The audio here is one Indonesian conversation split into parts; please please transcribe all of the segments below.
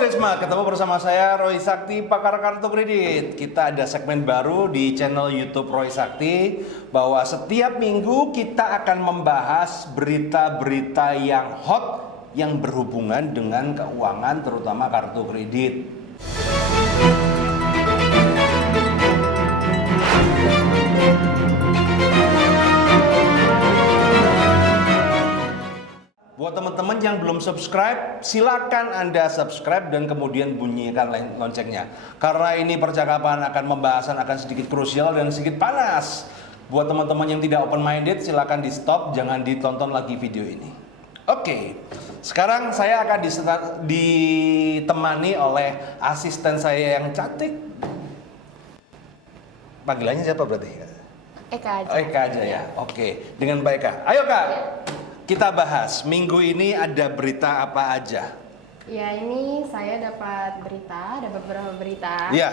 Trisma, ketemu bersama saya Roy Sakti, pakar kartu kredit. Kita ada segmen baru di channel YouTube Roy Sakti, bahwa setiap minggu kita akan membahas berita-berita yang hot yang berhubungan dengan keuangan, terutama kartu kredit. Buat teman-teman yang belum subscribe, silakan Anda subscribe dan kemudian bunyikan loncengnya. Karena ini percakapan pembahasan akan sedikit krusial dan sedikit panas. Buat teman-teman yang tidak open minded, silakan di stop, jangan ditonton lagi video ini. Oke, sekarang saya akan ditemani oleh asisten saya yang cantik. Panggilannya siapa berarti? Eka aja. Eka aja ya. Oke, dengan Mbak Eka. Ayo Kak. Ya. Kita bahas, minggu ini ada berita apa aja? Ya, ini saya dapat berita, ada beberapa berita. Iya.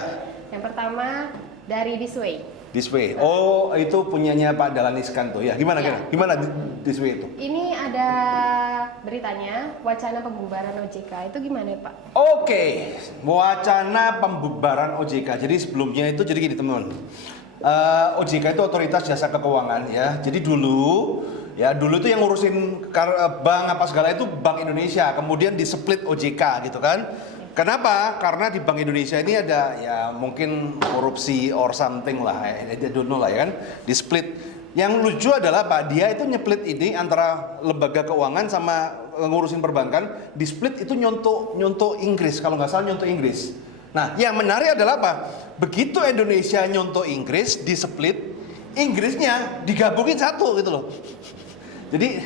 Yang pertama dari This Way. This Way. Oh, itu punyanya Pak Dahlan Iskan tuh. Ya, gimana Ya. Gimana This Way itu? Ini ada beritanya, wacana pembubaran OJK. Itu gimana, Pak? Oke, wacana pembubaran OJK. Jadi sebelumnya itu jadi gini teman-teman. OJK itu Otoritas Jasa Keuangan ya. Jadi dulu itu yang ngurusin bank apa segala itu Bank Indonesia, kemudian di-split OJK gitu kan. Kenapa? Karena di Bank Indonesia ini ada ya mungkin korupsi or something lah, I don't know lah ya kan, di-split. Yang lucu adalah Pak, dia itu nyeplit ini antara lembaga keuangan sama ngurusin perbankan, di-split itu nyontoh Inggris, kalau nggak salah nyontoh Inggris. Nah, yang menarik adalah apa? Begitu Indonesia nyontoh Inggris, di-split, Inggrisnya digabungin satu gitu loh. Jadi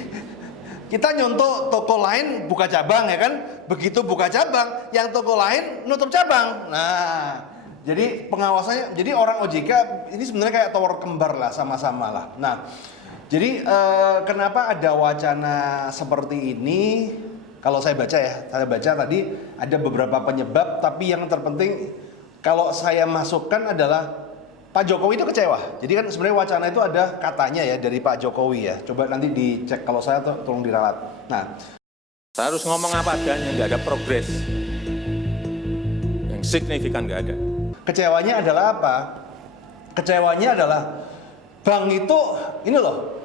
kita nyontoh toko lain buka cabang ya kan, begitu buka cabang, yang toko lain nutup cabang. Nah, jadi pengawasannya, jadi orang OJK ini sebenarnya kayak tower kembar lah, sama-sama lah. Nah, jadi kenapa ada wacana seperti ini? Kalau saya baca tadi ada beberapa penyebab, tapi yang terpenting kalau saya masukkan adalah Pak Jokowi itu kecewa. Jadi kan sebenarnya wacana itu ada katanya ya dari Pak Jokowi ya. Coba nanti dicek, kalau saya tolong diralat. Nah, saya harus ngomong apa adanya, nggak ada progres yang signifikan, nggak ada. kecewanya adalah apa? Kecewanya adalah bank itu ini loh.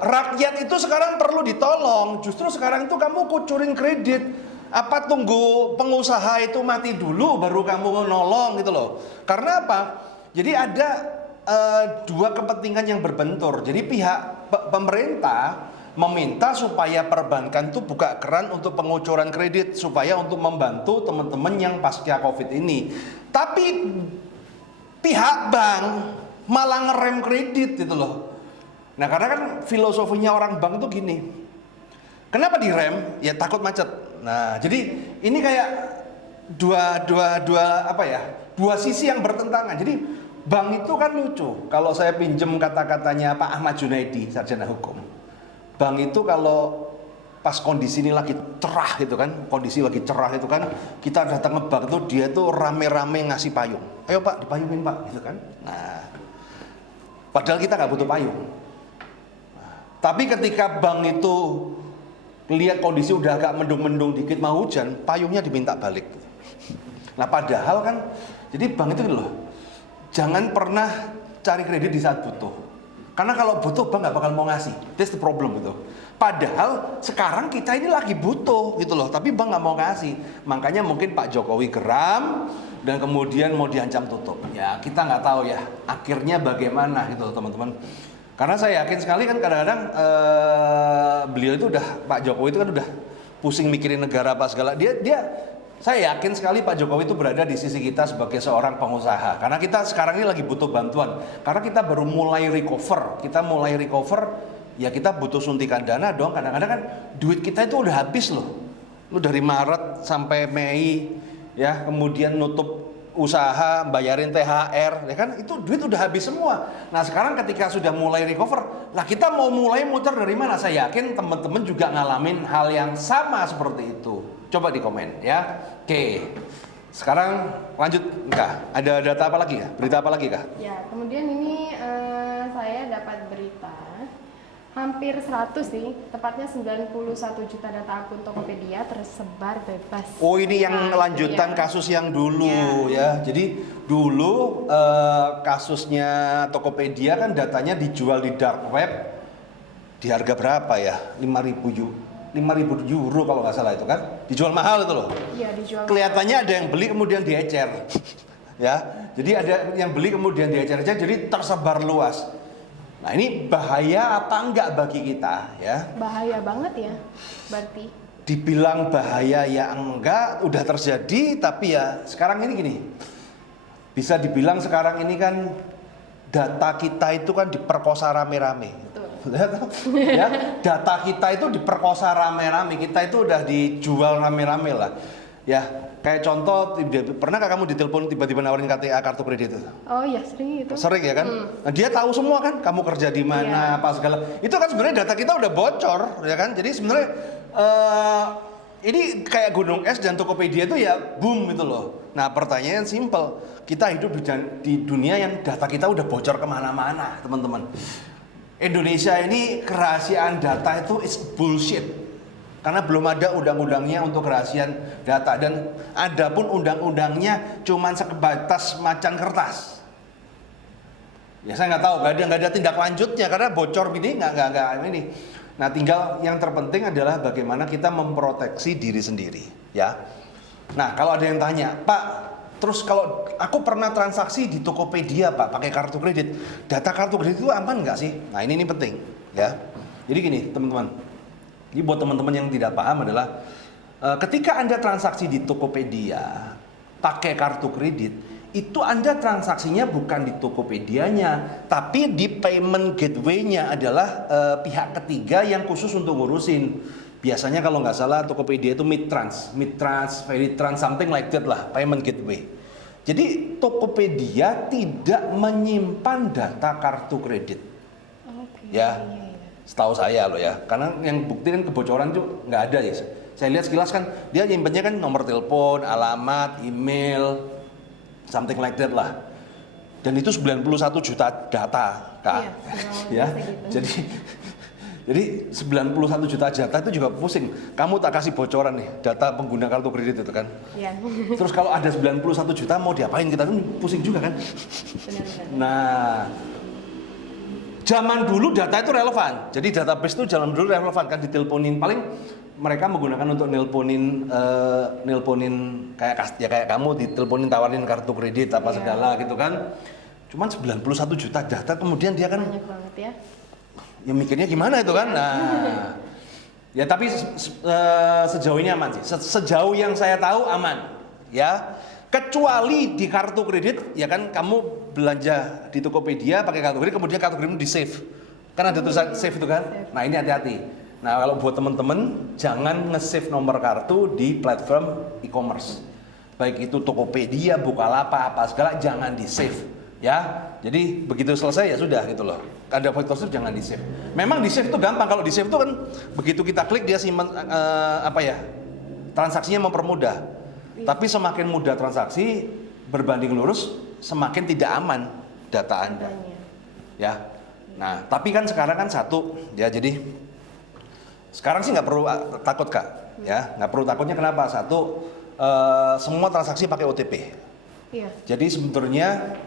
Rakyat itu sekarang perlu ditolong. Justru sekarang itu kamu kucurin kredit. Apa tunggu pengusaha itu mati dulu baru kamu nolong gitu loh. Karena apa? Jadi ada dua kepentingan yang berbentur. Jadi pihak pemerintah meminta supaya perbankan itu buka keran untuk pengucuran kredit supaya untuk membantu teman-teman yang pasca Covid ini. Tapi pihak bank malah ngerem kredit gitu loh. Nah, karena kan filosofinya orang bank itu gini. Kenapa direm? Ya takut macet. Nah, jadi ini kayak dua sisi yang bertentangan. Jadi bank itu kan lucu. Kalau saya pinjem kata-katanya Pak Ahmad Junaidi, sarjana hukum. Bank itu kalau pas kondisi ini lagi cerah gitu kan, kondisi lagi cerah itu kan, kita datang ke bank itu dia tuh rame-rame ngasih payung. Ayo Pak, dipayungin Pak, gitu kan. Nah, padahal kita nggak butuh payung. Tapi ketika bank itu lihat kondisi udah agak mendung-mendung dikit mau hujan, payungnya diminta balik. Nah padahal kan, jadi bank itu loh, jangan pernah cari kredit di saat butuh. Karena kalau butuh bank nggak bakal mau ngasih. That's the problem gitu. Padahal sekarang kita ini lagi butuh gitu loh, tapi bank nggak mau ngasih. Makanya mungkin Pak Jokowi geram dan kemudian mau diancam tutup. Ya kita nggak tahu ya akhirnya bagaimana gitu loh teman-teman. Karena saya yakin sekali kan kadang-kadang beliau itu udah, Pak Jokowi itu kan udah pusing mikirin negara apa segala. Saya yakin sekali Pak Jokowi itu berada di sisi kita sebagai seorang pengusaha. Karena kita sekarang ini lagi butuh bantuan. Karena kita baru mulai recover. Ya kita butuh suntikan dana dong. Kadang-kadang kan duit kita itu udah habis loh. Lu dari Maret sampai Mei ya, kemudian nutup usaha, bayarin THR, ya kan itu duit udah habis semua. Nah sekarang ketika sudah mulai recover, lah kita mau mulai muter dari mana? Saya yakin teman-teman juga ngalamin hal yang sama seperti itu. Coba di komen ya. Oke, sekarang lanjut Kak. Ada data apa lagi ya? Berita apa lagi Kak? Ya, kemudian ini saya dapat berita Hampir 100 sih, tepatnya 91 juta data akun Tokopedia tersebar bebas. Oh, ini yang Nah, lanjutan iya. kasus yang dulu ya. Jadi dulu kasusnya Tokopedia kan datanya dijual di dark web di harga berapa ya? 5.000 euro kalau nggak salah itu kan. Dijual mahal itu loh. Iya, dijual. Kelihatannya ada yang beli kemudian diecer. Ya. Jadi ada yang beli kemudian diecer-ecer jadi tersebar luas. Nah, ini bahaya apa enggak bagi kita ya? Bahaya banget ya, berarti. Dibilang bahaya ya enggak, udah terjadi, tapi ya sekarang ini gini. Bisa dibilang sekarang ini kan data kita itu kan diperkosa rame-rame. Betul. Ya, data kita itu diperkosa rame-rame, kita itu udah dijual rame-rame lah. Ya, kayak contoh, pernahkah kamu ditelepon tiba-tiba nawarin KTA kartu kredit itu? Oh iya, sering itu. Sering ya kan? Nah, dia tahu semua kan, kamu kerja di mana, Iya. apa segala. Itu kan sebenarnya data kita udah bocor, ya kan? Jadi sebenarnya ini kayak gunung es dan Tokopedia itu ya boom gitu loh. Nah, pertanyaan simple, kita hidup di dunia yang data kita udah bocor kemana-mana, teman-teman. Indonesia ini kerahasiaan data itu is bullshit. Karena belum ada undang-undangnya untuk kerahasiaan data, dan ada pun undang-undangnya cuman sebatas macan kertas. Ya saya nggak tahu, nggak ada tindak lanjutnya karena bocor gini nggak ini. Nah, tinggal yang terpenting adalah bagaimana kita memproteksi diri sendiri, ya. Nah, kalau ada yang tanya, Pak, terus kalau aku pernah transaksi di Tokopedia, Pak, pakai kartu kredit, data kartu kredit itu aman nggak sih? Nah, ini penting, ya. Jadi gini, teman-teman. Ini buat teman-teman yang tidak paham adalah ketika Anda transaksi di Tokopedia pakai kartu kredit, itu Anda transaksinya bukan di Tokopedia-nya, tapi di payment gateway-nya adalah pihak ketiga yang khusus untuk ngurusin. Biasanya kalau nggak salah Tokopedia itu Midtrans, Veritrans, something like that lah, payment gateway. Jadi Tokopedia tidak menyimpan data kartu kredit. Oke. Ya. Setahu saya loh ya, karena yang bukti kan kebocoran itu nggak ada ya. Saya lihat sekilas kan dia nyimpennya kan nomor telepon, alamat, email, something like that lah. Dan itu 91 juta data, Kak. Iya, Ya. Jadi 91 juta data itu juga pusing. Kamu tak kasih bocoran nih data pengguna kartu kredit itu kan. Iya. Terus kalau ada 91 juta mau diapain, kita kan pusing juga kan. Benar-benar. Nah, zaman dulu data itu relevan, jadi database itu zaman dulu relevan kan, diteleponin, paling mereka menggunakan untuk nelponin kayak kamu diteleponin tawarin kartu kredit apa segala gitu kan. Cuman 91 juta data kemudian dia kan Banyak banget ya. ya mikirnya gimana itu kan. Nah, ya tapi sejauh ini aman sih. Sejauh yang saya tahu aman, ya. Kecuali di kartu kredit, ya kan kamu belanja di Tokopedia pakai kartu kredit, kemudian kartu kreditmu di save. Kan ada tulisan save itu kan. Nah, ini hati-hati. Nah, kalau buat teman-teman jangan nge-save nomor kartu di platform e-commerce. Baik itu Tokopedia, Bukalapak, apa segala jangan di-save, ya. Jadi begitu selesai ya sudah gitu loh. Ada fitur save jangan di-save. Memang di-save itu gampang, kalau di-save itu kan begitu kita klik dia simpan transaksinya mempermudah. Tapi semakin mudah transaksi berbanding lurus semakin tidak aman data Anda. Ya. Nah, tapi kan sekarang kan satu ya, jadi sekarang sih nggak perlu takut, Kak. Ya, nggak perlu takutnya kenapa? Satu, semua transaksi pakai OTP. Iya. Jadi sebetulnya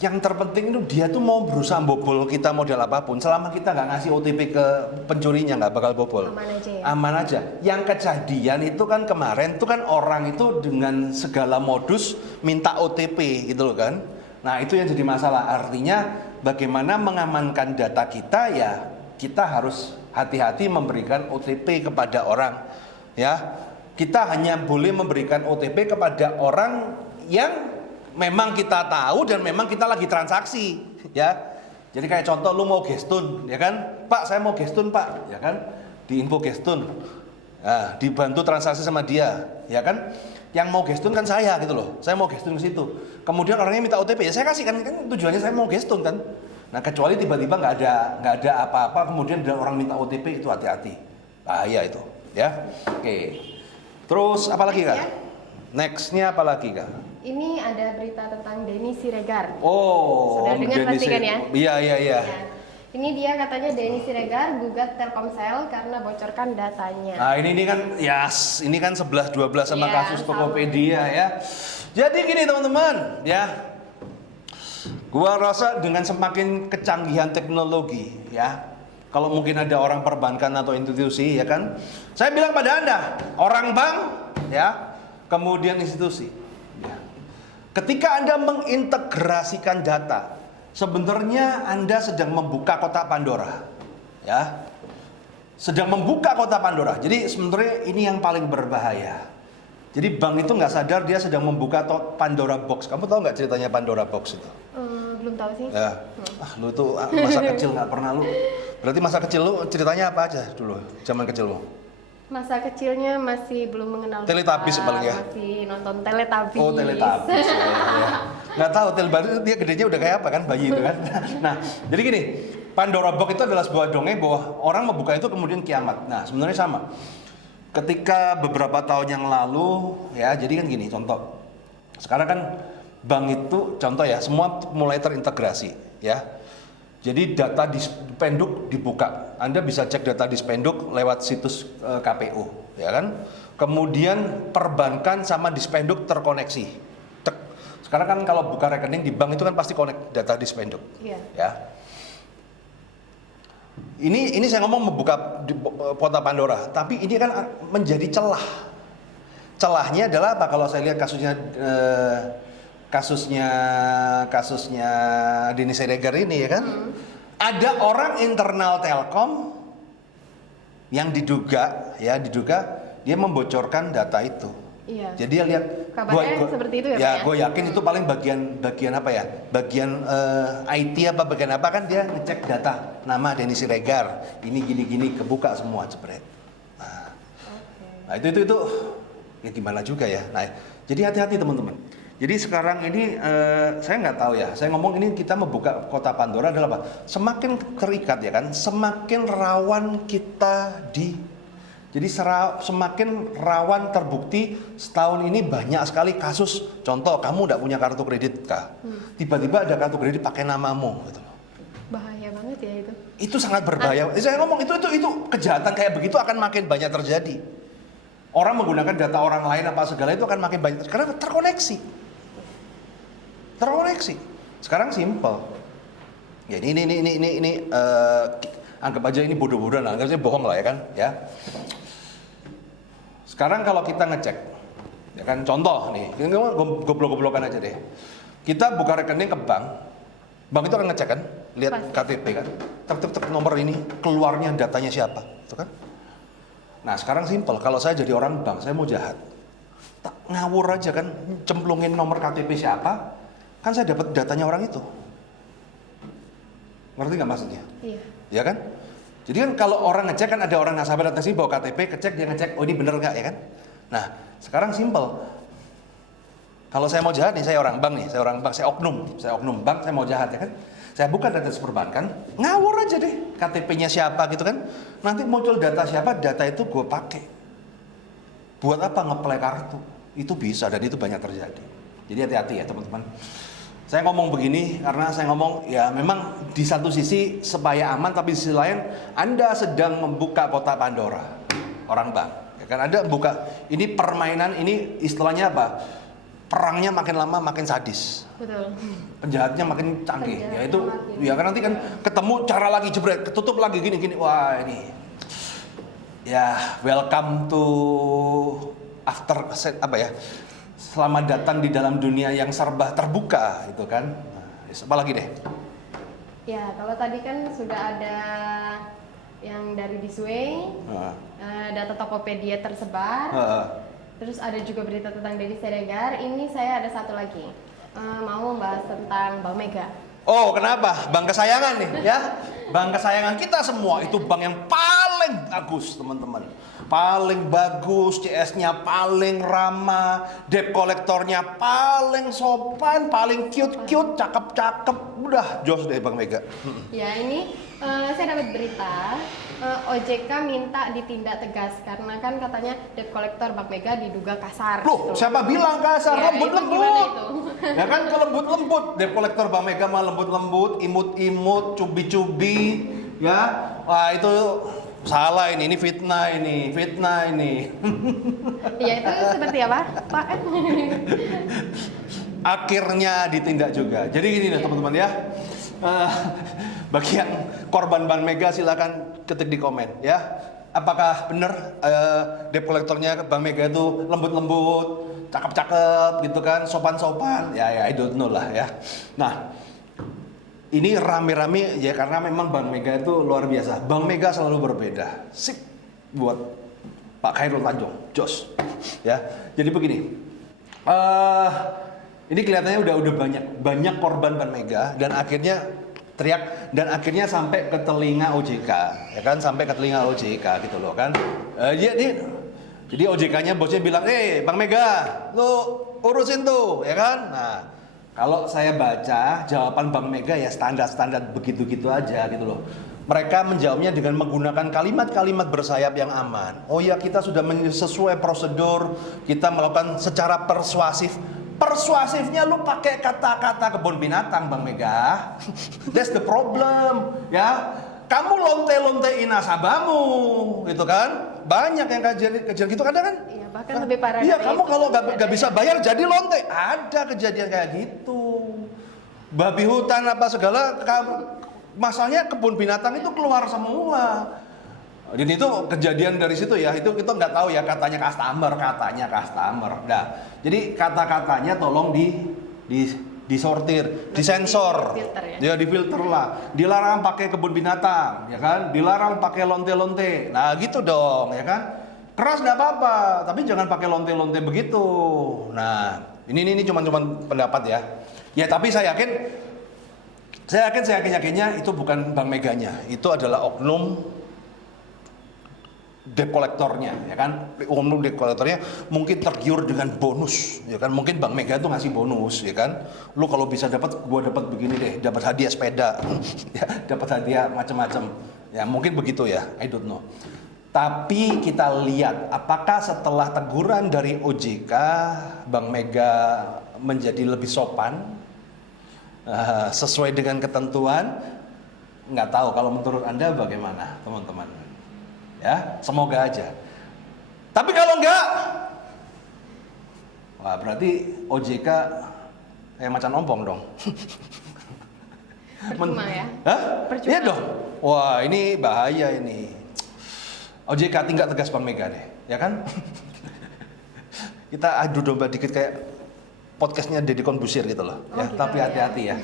yang terpenting itu dia tuh mau berusaha bobol kita model apapun, selama kita nggak ngasih OTP ke pencurinya nggak bakal bobol. Aman aja ya. Aman aja. Yang kejadian itu kan kemarin tuh kan orang itu dengan segala modus minta OTP gitu loh kan. Nah, itu yang jadi masalah. Artinya bagaimana mengamankan data kita, ya kita harus hati-hati memberikan OTP kepada orang. Ya. Kita hanya boleh memberikan OTP kepada orang yang memang kita tahu dan memang kita lagi transaksi, ya. Jadi kayak contoh lu mau gestun, ya kan? Pak, saya mau gestun, Pak, ya kan? Di info gestun. Nah, dibantu transaksi sama dia, ya kan? Yang mau gestun kan saya gitu loh. Saya mau gestun ke situ. Kemudian orangnya minta OTP, ya saya kasih kan tujuannya saya mau gestun kan. Nah, kecuali tiba-tiba nggak ada apa-apa kemudian ada orang minta OTP, itu hati-hati. Bahaya itu, ya. Oke. Terus apa lagi, Kak? Ya. Next-nya apa lagi, Kak? Ini ada berita tentang Denny Siregar. Oh, Sudah dengar Denny pasti kan ya? Iya. Ya. Ini dia katanya Denny Siregar gugat Telkomsel karena bocorkan datanya. Nah ini kan, ini kan 11-12 sama Iya, kasus sama. Tokopedia ya. Jadi gini teman-teman, ya. Gua rasa dengan semakin kecanggihan teknologi, ya. Kalau mungkin ada orang perbankan atau institusi, ya kan. Saya bilang pada Anda, orang bank, ya, kemudian institusi. Ya. Ketika Anda mengintegrasikan data, sebenarnya Anda sedang membuka kotak Pandora, ya, sedang membuka kotak Pandora. Jadi sebenarnya ini yang paling berbahaya. Jadi bank itu nggak sadar dia sedang membuka Pandora box. Kamu tahu nggak ceritanya Pandora box itu? Belum tahu sih. Ya, lu tuh masa kecil nggak pernah lu. Berarti masa kecil lu ceritanya apa aja dulu, zaman kecilmu? Masa kecilnya masih belum mengenal Teletubbies kita, paling ya? masih nonton Teletubbies. Oh, Teletubbies. Ya. Nggak tahu Teletubbies dia gedenya udah kayak apa kan, bayi itu kan. Nah, jadi gini, Pandora Box itu adalah sebuah dongeng bahwa orang membuka itu kemudian kiamat. Nah, sebenarnya sama. Ketika beberapa tahun yang lalu, ya, jadi kan gini, contoh. Sekarang kan bank itu, contoh ya, semua mulai terintegrasi, ya. Jadi data di Spenduk dibuka. Anda bisa cek data di Spenduk lewat situs KPU, ya kan? Kemudian perbankan sama di Spenduk terkoneksi. Tek. Sekarang kan kalau buka rekening di bank itu kan pasti connect data di Spenduk. Iya. Ya. Ini saya ngomong membuka kotak Pandora, tapi ini kan menjadi celah. Celahnya adalah apa? Kalau saya lihat kasusnya Denny Siregar ini, ya kan? Ada orang internal Telkom yang diduga dia membocorkan data itu. Iya. Jadi dia lihat Kabarnya seperti itu ya, Pak, ya? gue yakin itu paling bagian apa ya? Bagian IT apa bagian apa kan dia ngecek data nama Denny Siregar. Ini gini kebuka semua jebret. Nah, itu ya gimana juga ya. Nah, jadi hati-hati teman-teman. Jadi sekarang ini saya nggak tahu ya. Saya ngomong ini kita membuka kotak Pandora adalah apa? Semakin terikat ya kan, semakin rawan kita jadi semakin rawan terbukti. Setahun ini banyak sekali kasus. Contoh, kamu nggak punya kartu kredit kah? Tiba-tiba ada kartu kredit pakai namamu gitu. Bahaya banget ya itu. Itu sangat berbahaya. Saya ngomong itu kejahatan kayak begitu akan makin banyak terjadi. Orang menggunakan data orang lain apa segala itu akan makin banyak karena terkoneksi. Sekarang simple. Ya ini anggap aja ini bodoh-bodohan, anggap aja bohong lah ya kan, ya. Sekarang kalau kita ngecek, ya kan, contoh nih, ini goblok-goblokan aja deh. Kita buka rekening ke bank itu akan ngecek kan, lihat Pasti. KTP kan, tek nomor ini keluarnya datanya siapa, itu kan. Nah sekarang simple, kalau saya jadi orang bank, saya mau jahat, tak ngawur aja kan, cemplungin nomor KTP siapa, kan saya dapat datanya orang itu. Ngerti nggak maksudnya? Iya. Ya kan? Jadi kan kalau orang ngecek kan ada orang nasabah datang sini bawa KTP, kecek dia ngecek, oh ini bener nggak ya kan? Nah sekarang simple. Kalau saya mau jahat nih, saya orang bank nih, saya oknum bank, saya mau jahat ya kan? Saya buka data perbankan, ngawur aja deh, KTP-nya siapa gitu kan? Nanti muncul data siapa, data itu gue pakai. Buat apa ngeplay kartu? Itu bisa dan itu banyak terjadi. Jadi hati-hati ya teman-teman. Saya ngomong begini karena saya ngomong ya memang di satu sisi supaya aman, tapi di sisi lain Anda sedang membuka kotak Pandora, orang bank. Ya kan Anda buka ini permainan, ini istilahnya apa? Perangnya makin lama makin sadis. Betul. Penjahatnya makin canggih. Ya itu makin. ya kan nanti kan ketemu cara lagi jebret, ketutup lagi gini. Wah, ini. Ya, welcome to after apa ya? Selamat datang di dalam dunia yang serba terbuka itu kan. Nah, apa lagi deh? Ya, kalau tadi kan sudah ada yang dari Disway, data Tokopedia tersebar. Terus ada juga berita tentang Denny Siregar. Ini saya ada satu lagi, mau membahas tentang Bank Mega. Oh, kenapa? Bank kesayangan nih, ya. Bank kesayangan kita semua itu bank yang paling bagus, teman-teman. Paling bagus, CS-nya paling ramah, debt kolektornya paling sopan, paling cute, cakep, udah jos deh Bank Mega. Ya, ini saya dapat berita OJK minta ditindak tegas karena kan katanya debt collector Bank Mega diduga kasar. Loh, gitu. siapa bilang kasar? Ya, Lembut-lembut. itu gimana itu? Ya kan kalau lembut-lembut, debt collector Bank Mega mah lembut-lembut, imut-imut, cubi-cubi, ya. Wah, itu salah ini fitnah ini. Ya itu seperti apa, Pak? Akhirnya ditindak juga. Jadi gini nih teman-teman ya. Bagi yang korban Bank Mega silakan ketik di komen ya. Apakah benar debt collectornya Bank Mega itu lembut-lembut, cakep-cakep gitu kan, sopan-sopan? Ya, I don't know lah ya. Nah, ini rame-rame ya karena memang Bank Mega itu luar biasa. Bank Mega selalu berbeda. Sip buat Pak Khairul Tanjung, jos. Ya, jadi begini. Ini kelihatannya udah banyak korban Bank Mega dan akhirnya teriak dan akhirnya sampai ke telinga OJK, ya kan, sampai ke telinga OJK gitu loh kan. Jadi OJK-nya bosnya bilang, Bank Mega, lu urusin tuh, ya kan. Nah, kalau saya baca jawaban Bank Mega ya standar begitu-gitu aja gitu loh. Mereka menjawabnya dengan menggunakan kalimat-kalimat bersayap yang aman. Oh ya, kita sudah sesuai prosedur, kita melakukan secara persuasif. Persuasifnya lu pakai kata-kata kebun binatang Bang Mega. That's the problem, ya. Kamu lonte-lontein nasabahmu, gitu kan? Banyak yang kejadian gitu kadang kan? Iya, bahkan lebih parah. Iya, dari kamu itu. kalau nggak bisa bayar jadi lonte. Ada kejadian kayak gitu. Babi hutan apa segala, masalahnya kebun binatang itu keluar semua. Jadi itu kejadian dari situ ya, itu kita nggak tahu ya, katanya customer. Nah, jadi kata-katanya tolong disortir, disensor, ya difilter lah. Dilarang pakai kebun binatang, ya kan? Dilarang pakai lonte-lonte. Nah gitu dong, ya kan? Keras nggak apa-apa, tapi jangan pakai lonte-lonte begitu. Nah, ini cuma pendapat ya. Ya tapi saya yakinnya itu bukan Bank Meganya, itu adalah oknum debt collectornya, ya kan? Umum debt collectornya mungkin tergiur dengan bonus, ya kan? Mungkin Bank Mega itu ngasih bonus, ya kan? Lu kalau bisa gua dapat begini deh, dapat hadiah sepeda, ya, dapat hadiah macam-macam. Ya mungkin begitu ya, I don't know. Tapi kita lihat apakah setelah teguran dari OJK Bank Mega menjadi lebih sopan, sesuai dengan ketentuan. Nggak tahu, kalau menurut Anda bagaimana teman-teman? Ya, semoga aja. Tapi kalau enggak, wah berarti OJK kayak macan ompong dong. Percuma ya? Hah? Percuma. Iya dong. Wah ini bahaya ini. OJK tindak tegas Bank Mega deh, ya kan? Kita adu domba dikit kayak podcastnya Deddy Corbuzier gitu loh. Oh, Ya, gitu tapi ya. hati-hati ya.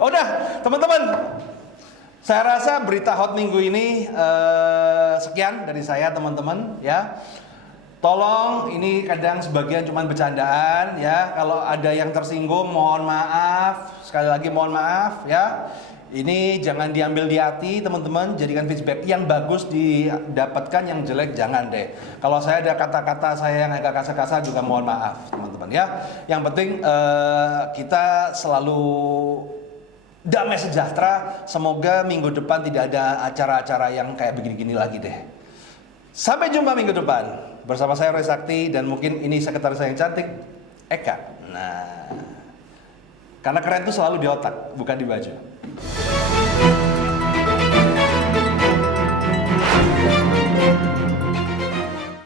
Udah, teman-teman. Saya rasa berita hot minggu ini sekian dari saya teman-teman ya. Tolong, ini kadang sebagian cuma bercandaan ya. Kalau ada yang tersinggung mohon maaf. Sekali lagi mohon maaf ya. Ini jangan diambil di hati teman-teman. Jadikan feedback yang bagus didapatkan, yang jelek jangan deh. Kalau saya ada kata-kata saya yang agak kasar-kasar juga mohon maaf teman-teman ya. Yang penting kita selalu damai sejahtera. Semoga minggu depan tidak ada acara-acara yang kayak begini-gini lagi deh. Sampai jumpa minggu depan. Bersama saya Roy Sakti dan mungkin ini sekretaris saya yang cantik, Eka. Nah, karena keren itu selalu di otak, bukan di baju.